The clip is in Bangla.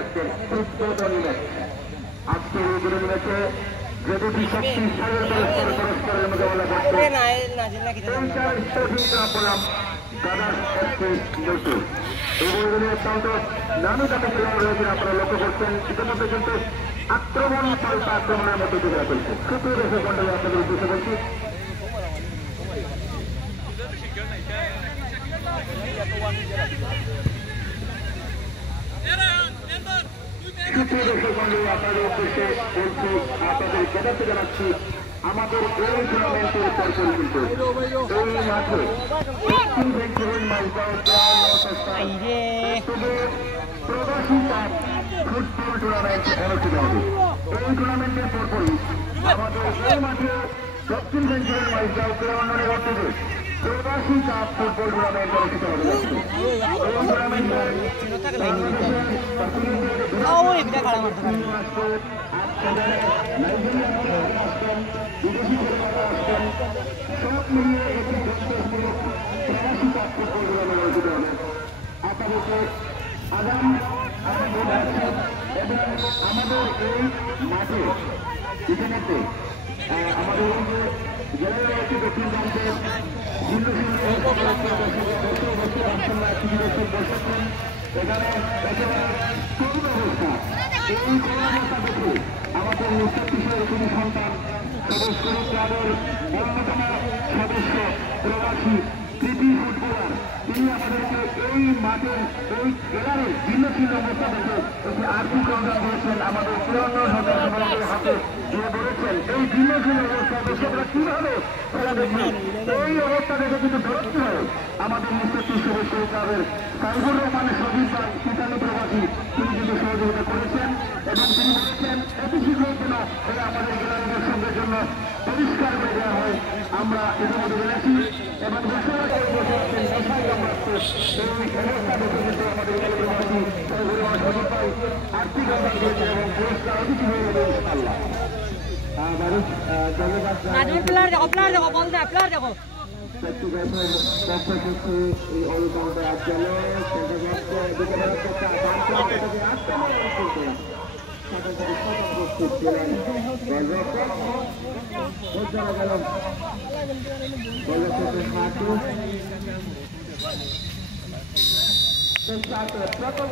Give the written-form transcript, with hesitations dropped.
রাখছেন উদ্বোধনী ম্যাচ। আজকের উদ্বোধনী ম্যাচে যদি শক্তি পরস্পরের মোকাবেলা করছে নানু তাকে খেলোয়াড় রয়েছেন। আপনারা লক্ষ্য করছেন ইতিমধ্যে কিন্তু আক্রমণ পাল্টা আক্রমণের মধ্যে দিয়ে চলছে। সুপ্রিয় দর্শক মন্ডলী, আপনাদের উদ্দেশ্যে বলছি সুপ্রিয় দর্শক মন্ডলী, আপনাদের উদ্দেশ্যে বলছি, আপনাদের জ্ঞাতার্থে জানাচ্ছি আমাদের এই টুর্নামেন্টের পরপর কিন্তু এই মাঠে দক্ষিণ বেঙ্গল মালদহ প্রবাসী কাপ ফুটবল টুর্নামেন্ট অনুষ্ঠিত হবে। এই টুর্নামেন্টের পরপরই আমাদের এই মাঠে দক্ষিণ বেঙ্গল মালদহ ক্রীড়াঙ্গনের অর্থে প্রবাসী কাপ ফুটবল টুর্নামেন্ট অনুষ্ঠিত হবে। সব মিলিয়ে একটি প্রবাসী কাপ ফুটবল টুর্নামেন্ট অনুষ্ঠিত হবে। আপনাদেরকে আগামী এবং আমাদের এই মাঠে ইতিমধ্যে আমাদের এই যে জেলার রয়েছে দক্ষিণ প্রান্তে ভিন্ন ভিন্ন এখানে একেবারে করুণ অবস্থা। এই করুণ অবস্থা দেখে আমাদের মুস্তাফিজের কোনো সন্তান সদস্য ক্লাবের অন্যতম সদস্য প্রবাসী কৃতি ফুটবলার, তিনি আমাদেরকে এই মাঠের এই জেলারের ভিন্ন ভিন্ন অবস্থা দেখে একটি আর্থিক অনুদান দিয়েছেন। আমাদের পুরন্য সদস্যদের হাতে দিয়ে বলেছেন এই ভিন্ন ভিন্ন অবস্থা দর্শকরা কিভাবে খেলা দেখবে। এই অবস্থা দেখে কিন্তু ধরতে হয় আমাদের মুস্তাফিজ সদস্য ক্লাবের সাইফুর রহমানের সজীব ভাই ইতালি প্রবাসী, তিনি কিন্তু সহযোগিতা করেছেন এবং তিনি বলেছেন অতি শীঘ্রই যেন এটা আমাদের জেলার দর্শকদের জন্য পরিষ্কার করে দেওয়া হয়। আমরা ইতিমধ্যে জেনেছি এবং আর্থিক অনুদান দিয়েছেন এবং পুরস্কার অতি শীঘ্রই দেবে ইনশাআল্লাহ। এই অলরাউন্ডার আজকাল প্রথম